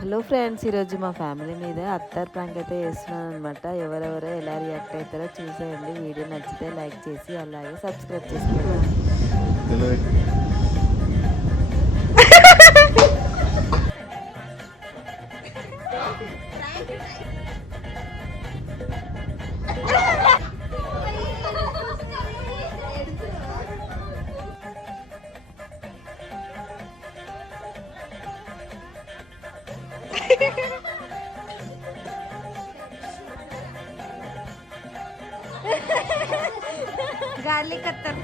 Hello friends, ఈరోజు మా ఫ్యామిలీ మీద అత్తార్ ప్రాంక్ అయితే చేస్తున్నాను అనమాట. ఎవరెవరో ఎలా రియాక్ట్ అవుతారో చూసేయండి. వీడియో నచ్చితే లైక్ చేసి అలాగే సబ్స్క్రైబ్ చేసుకోండి. गार्लिक अत्तर